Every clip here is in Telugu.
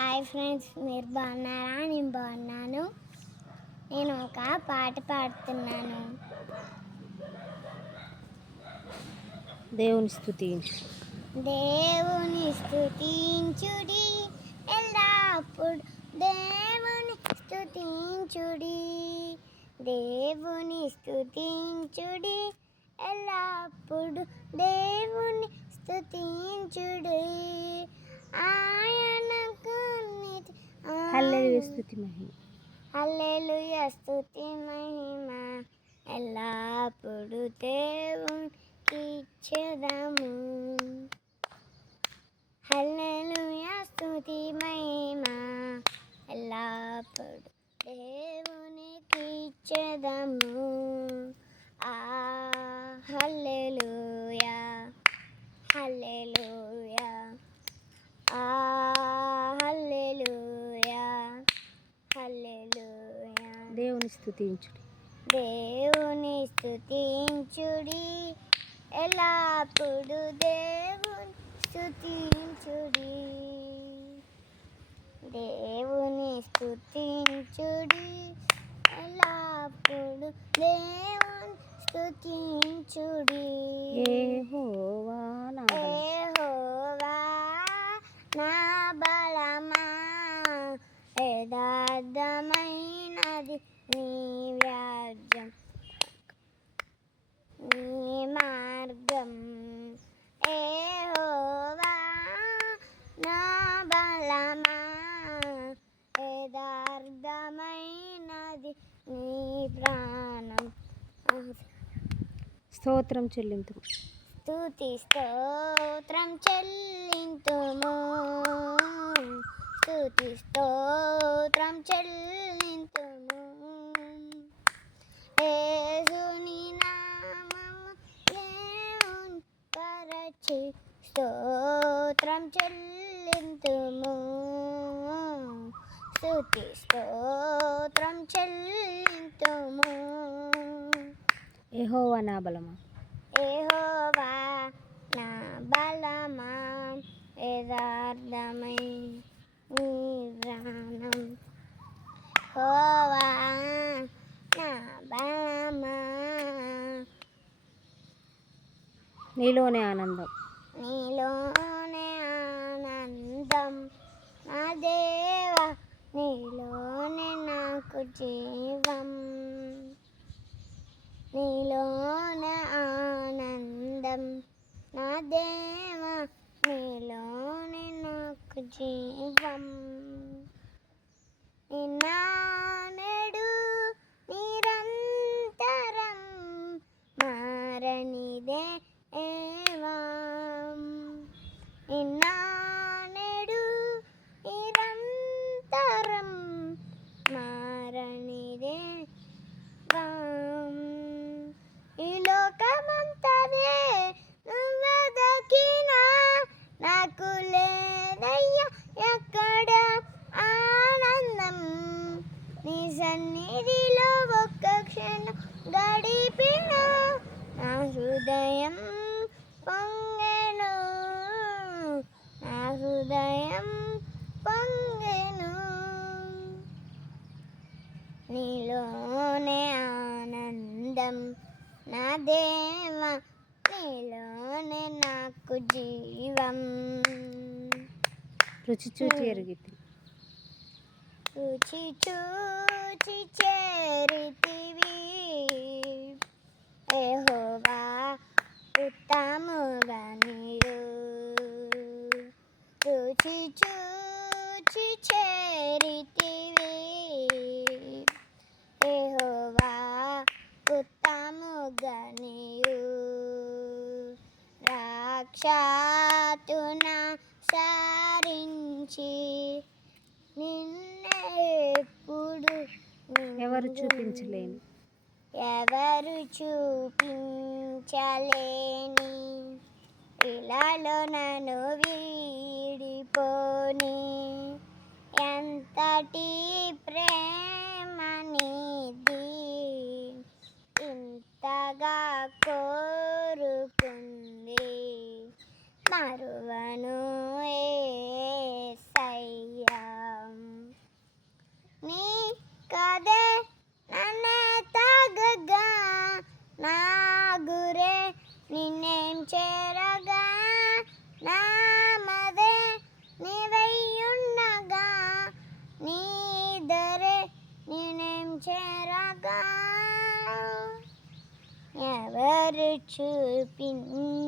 హాయ్ ఫ్రెండ్స్, మీరు బాగున్నారా? నేను బాగున్నాను. నేను ఒక పాట పాడుతున్నాను. దేవుని స్తుతించు. దేవుని స్తుతించుడి ఎల్లప్పుడు, దేవుని స్తుతించుడి, దేవుని స్తుతించుడి ఎల్లప్పుడు, దేవుని స్తుతించుడి. ఆయనకు హల్లెలూయా స్తుతి మహిమ, హల్లెలూయా స్తుతి మహిమ ఎల్లప్పుడు దేవునికి ఇచ్చెదము. హల్లెలూయా స్తుతి మహిమ ఎల్లప్పుడు దేవునికి ఇచ్చెదము. హల్లెలూయా హల్లెలూయా హల్లెలూయా హల్లెలూయా. దేవుని స్తుతించుడి, దేవుని స్తుతించుడి ఎల్లప్పుడు, దేవుని స్తుతించుడి, దేవుని స్తుతించుడి ఎల్లప్పుడు, దేవుని స్తుతించుడి. యెహోవా నా బలము, యెహోవా నా బలమా, యథార్థమైనది నీ వ్యాజ్యం, నీ మార్గం. యెహోవా నా బలమా, యథార్థమైనది నీ ప్రాణం. స్తోత్రం చెల్లింతుము. స్తుతి స్తోత్రం చెల్లింతుము, స్తుతి స్తోత్రం చెల్లింతుము. యేసుని నామము దేవుని పరచి స్తోత్రం చెల్లింతుము, స్తుతి స్తోత్రం చెల్లింతుము. యెహోవా నా బలమా, యెహోవా నా బలమా, యథార్థమై నీ ప్రాణం. యెహోవా నా బలమా, నీలోనే ఆనందం, నీలోనే ఆనందం. నా దేవా, నీలోనే నాకు జీవం, నీలోనే ఆనందం. నా దేవా, నీలోనే నాకు జీవం. నిన్నానెడు నిరంతరం మారని దేవా, నిన్నానెడు నిరంతరం మారని దేవా. ఈ లోకమంతనే నువ్వెదకినా నాకు లేదయ్యా ఎక్కడ ఆనందం. నీ సన్నిధిలో ఒక్క క్షణం గడిపిన నా హృదయం పొంగెను, నా హృదయం పొంగెను. నీలోనే ఆనందం. నా దేవా, నీలోనే నాకు జీవం. రుచి చూచి ఎరిగితి, రుచి చూచి చేరితివి. యెహోవా ఉత్తముగా నీరు, రుచి చూచి చేరితివి. యెహోవా ఉత్తముగా నీరు, రాక్షాతున సారించి నిన్నెప్పుడు ఎవరు చూపించలేని, ఎవరు చూపించలేని ఇలాలో నన్ను వీడిపోని ఎంతటి ప్రేమ నీది, ఇంతగా కోరుకుంది మరువను యేసయ్యా.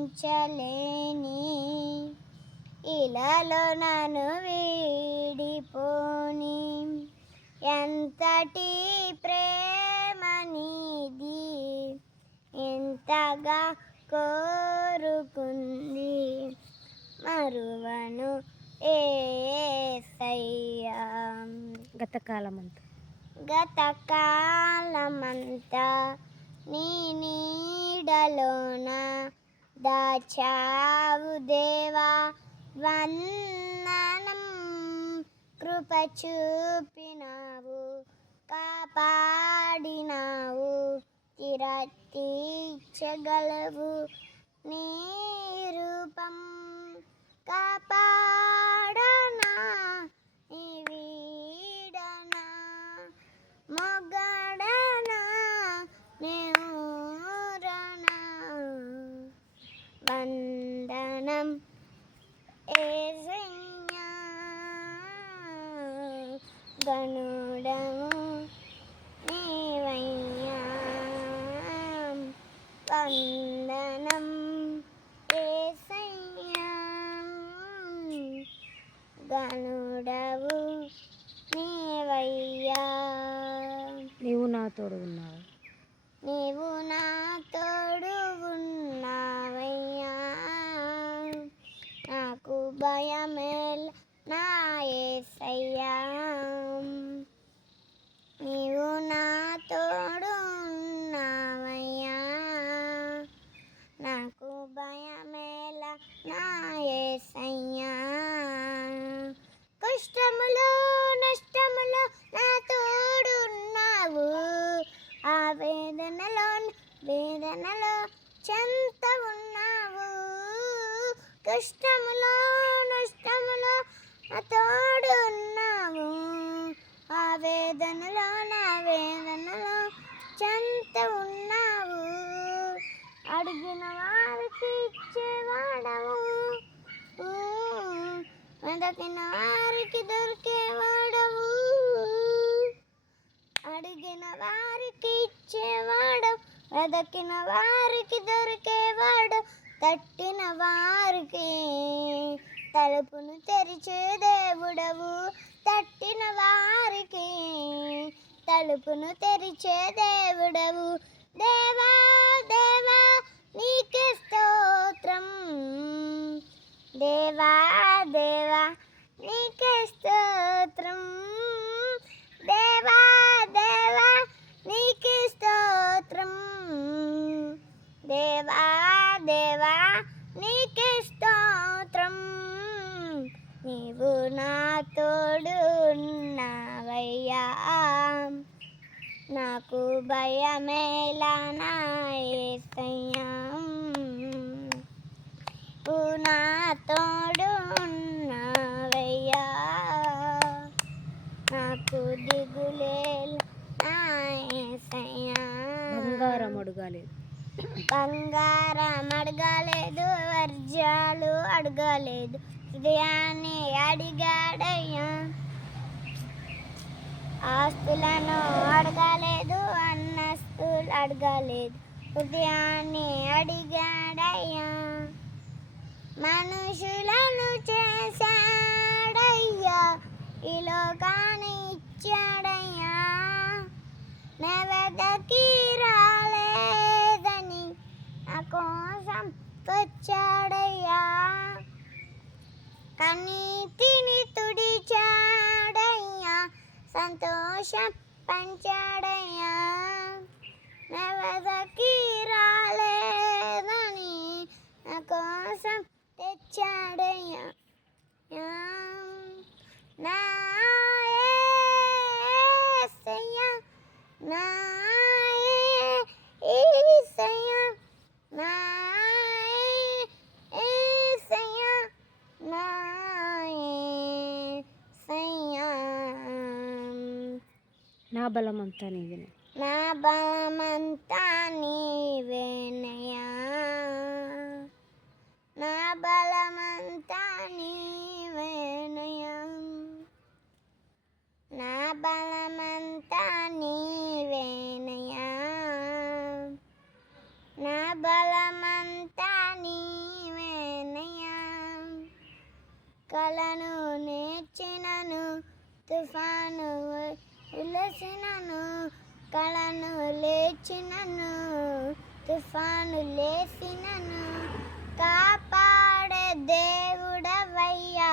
చూపించలేని ఇలాలో నన్ను వీడిపోని ఎంతటి ప్రేమ నీది ఎంతగా కోరుకుంది మరువను యేసయ్యా గతకాలమంతా నీ నీడలోన దాచావు దేవా వందనం కృప చూపినావు కాపాడినావు తీర్చగలవు నీ రూపం కాపాడనా నీ వీడనా మొగడనా నేరనా వందనం యేసయ్యా గనుడము నీవయ్యా వందనం యేసయ్యా గనుడవు నీవయ్యా నీవు నా తోడు ఉన్నావు నీవు నా తోడు ఉన్నావయ్యా నాకు భయమేల నా యేసయ్యా నీవు నా తోడు ఉన్నావయ్యా నాకు భయమేల నా యేసయ్యా కష్టములో నష్టములో నా తోడు ఉన్నావు ఆ వేదనలో చెంత ఉన్నావు కష్టములో నష్టములో నా తోడు ఉన్నావు ఆ వేదనలో చెంత ఉన్నావు అడిగిన వారికి ఇచ్చేవాడవు వెదకిన వారికి దొరికేవాడవు అడిగిన వారికి ఇచ్చేవాడు వెదకిన వారికి దొరికేవాడు తట్టిన వారికి తలుపును తెరిచే దేవుడవు తట్టిన వారికి తలుపును తెరిచే దేవుడవు దేవా దేవా నీకే స్తోత్రం దేవా దేవా నీకే స్తోత్రం దేవా దేవా నీకే స్తోత్రం దేవా దేవా నీకే స్తోత్రం నీవు నా తోడు ఉన్నావయ్యా నాకు భయమేలా నా యేసయ్యా నీవు నా తోడు ఉన్నావయ్యా నాకు దిగులేల నా యేసయ్యా బంగారం అడగాలేదు బంగారం అడగలేదు వర్జాలు అడగలేదు హృదయాన్ని అడిగాడయ్యా ఆస్తులను అడగలేదు అన్నస్తులు అడగలేదు హృదయాన్ని అడిగాడయ్యా మనుషులను చేశాడయ్యా ఈ లోకాన్ని ఇచ్చాడయ్యా నెవదకి రాలేదని నా కోసం వచ్చాడయ్యా కన్నీటిని తుడిచాడయ్యా సంతోషం పంచాడయ్యా నెవదకి రాలేదని నా కోసం తెచ్చాడయ్యా నా యేసయ్యా నా యేసయ్యా నా యేసయ్యా నా యేసయ్యా నా బలమంతా నీవే నా బలమంతా నీవేనయ్యా నా బలమంతా నీవేనయ్యా నా బలమంతా నీవేనయ్యా నా బల తుఫాను ఉలసినను కళను లేచినను తుఫాను లేసినను కాపాడే దేవుడవయ్యా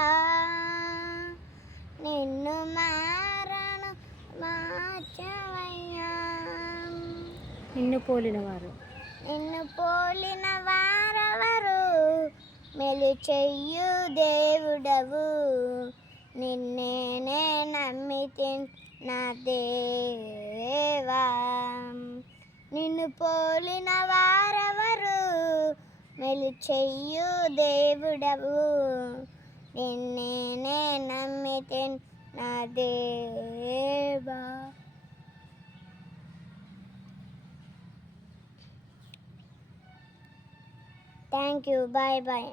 నిన్ను మారను మార్చవయ్యా నిన్ను పోలిన వారు నిన్ను పోలిన వారెవరు మెలు చెయ్యు దేవుడవు నిన్నే నమ్మితే నా దేవా నిన్ను పోలిన వారెవరు మెలు చెయ్యు దేవుడవు నిన్నే నమ్మితే నా దేవా థ్యాంక్ యూ బాయ్ బాయ్